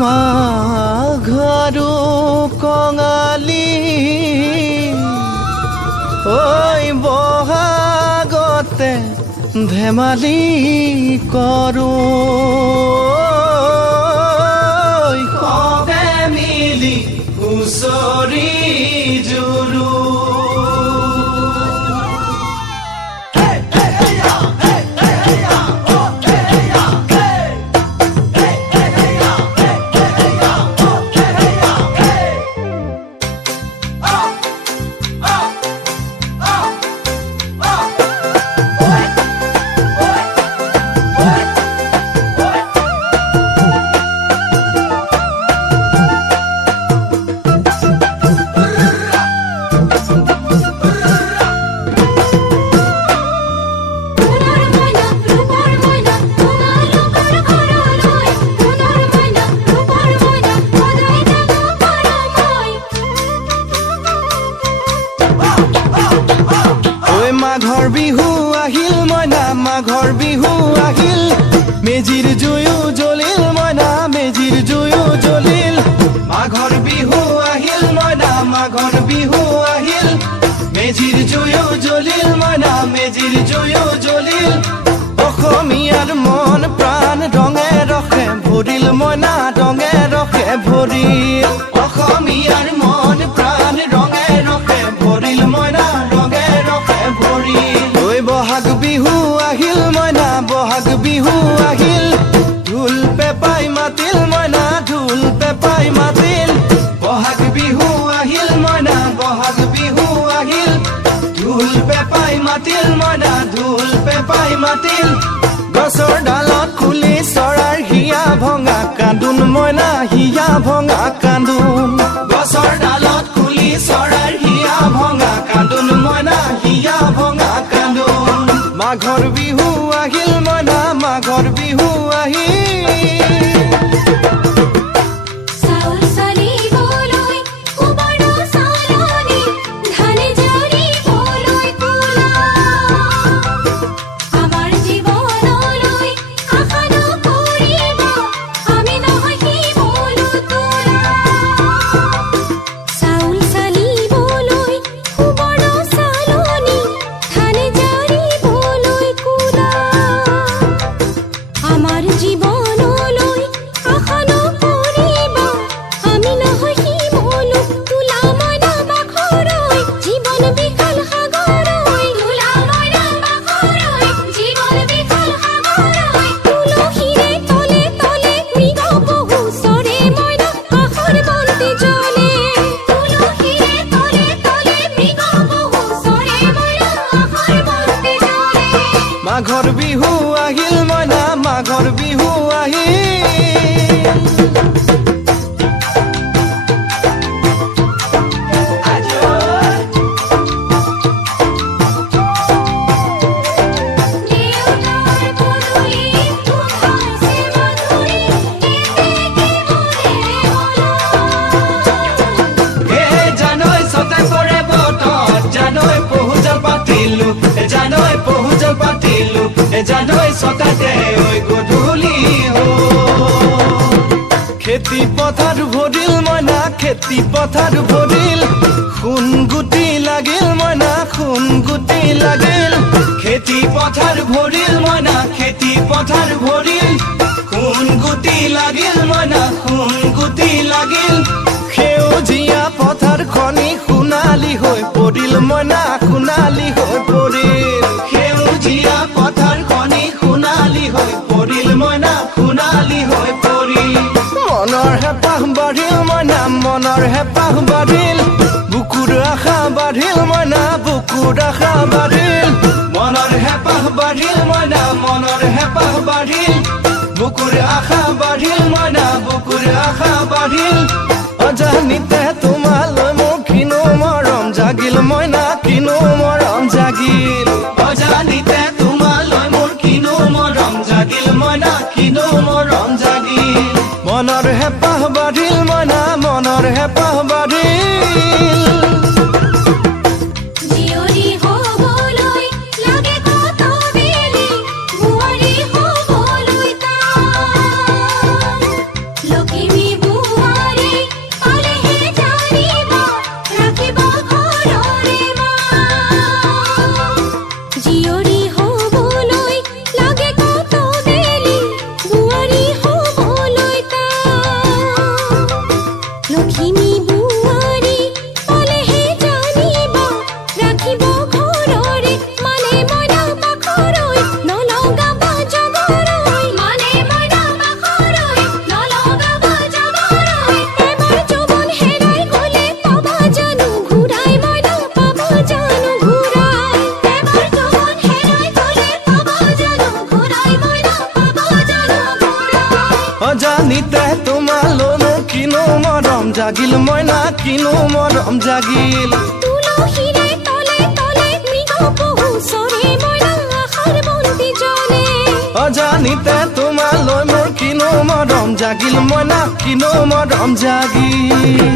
মাঘৰো কঙালী ঐ বহাগতে ধেমালি কৰোঁ সবে মিলি হুঁচৰি জুৰো মাঘৰ বিহু আহিল মইনা মাঘৰ বিহু আহিল মেজিৰ জুয়ো জ্বলিল মইনা মেজিৰ জুয়ো জ্বলিল মাঘৰ বিহু আহিল মইনা মাঘৰ বিহু আহিল মেজিৰ জুয়ো জ্বলিল মইনা মেজিৰ জুয়ো জ্বলিল অসমীয়াৰ মন প্ৰাণ ৰঙে ৰসে ভৰিল মইনা ৰঙে ৰসে ভৰিল অসমীয়াৰ মন প্ৰাণ ৰঙে ৰসে ভৰিল মইনা ৰঙে ৰসে ভৰিল ঐ বহাগ বিহু আহিল মইনা বহাগ বিহু আহিল ঢোল পেপাই মাতিল মইনা ঢোল পেপাই মাতিল বহাগ বিহু আহিল মইনা বহাগ বিহু আহিল ঢোল পেপাই মাতিল মইনা ঢোল পেপাই মাতিল গছৰ ডালত খুলি চৰাৰ হিয়া ভঙা কান্দোন মইনা হিয়া ভঙা কান্দোন গছৰ ডালত খুলি চৰাৰ হিয়া ভঙা কান্দোন মইনা হিয়া ভঙা কান্দোন মাঘৰ বিহু আহিল মইনা মাঘৰ বিহু আহিল মাঘৰ বিহু আহিল মইনা মাঘৰ বিহু জানৈ সতাতে ওই গধূলি খেতি পথাৰ ভৰিল মইনা খেতি পথাৰ ভৰিল খুন গুটি লাগিল মইনা খুন গুটি লাগিল খেতি পথাৰ ভৰিল মইনা খেতি পথাৰ ভৰিল খুন গুটি লাগিল মইনা খুন গুটি লাগিল সেউজীয়া পথাৰ খনি সোণালী হৈ পৰিল মইনা সোণালী হৈ পৰিল সেউজীয়া পথাৰ খনি সোণালী হৈ পৰিল মইনা সোণালী হৈ পৰিল মনৰ হেঁপাহ বাঢ়িল মইনা মনৰ হেঁপাহ বাঢ়িল বুকুৰ আশা বাঢ়িল মইনা বুকুৰ আশা বাঢ়িল মনৰ হেঁপাহ বাঢ়িল মইনা মনৰ হেঁপাহ বাঢ়িল বুকুৰ আশা বাঢ়িল মইনা বুকুৰ আশা বাঢ়িল অজানিতে তোমালৈ মোৰ কিনো মৰম জাগিল মইনা কিনো মৰম জাগিল অজানিতে তোমালৈ মোৰ কিনো মৰম জাগিল মইনা কিনো মৰম জাগিল মনৰ হেঁপাহ বাঢ়িল মইনা মনৰ হেঁপাহ বাঢ়িল Give me অজানিতে তোমালৈ মোৰ কিনো মৰম জাগিল মইনা কিনো মৰম জাগিল তুলসীৰে তলে তলে মৃগ পহু চৰে মইনা আশাৰ বন্তি জ্বলে অজানিতে তোমালৈ মোৰ কিনো মৰম জাগিল মইনা কিনো মৰম জাগিল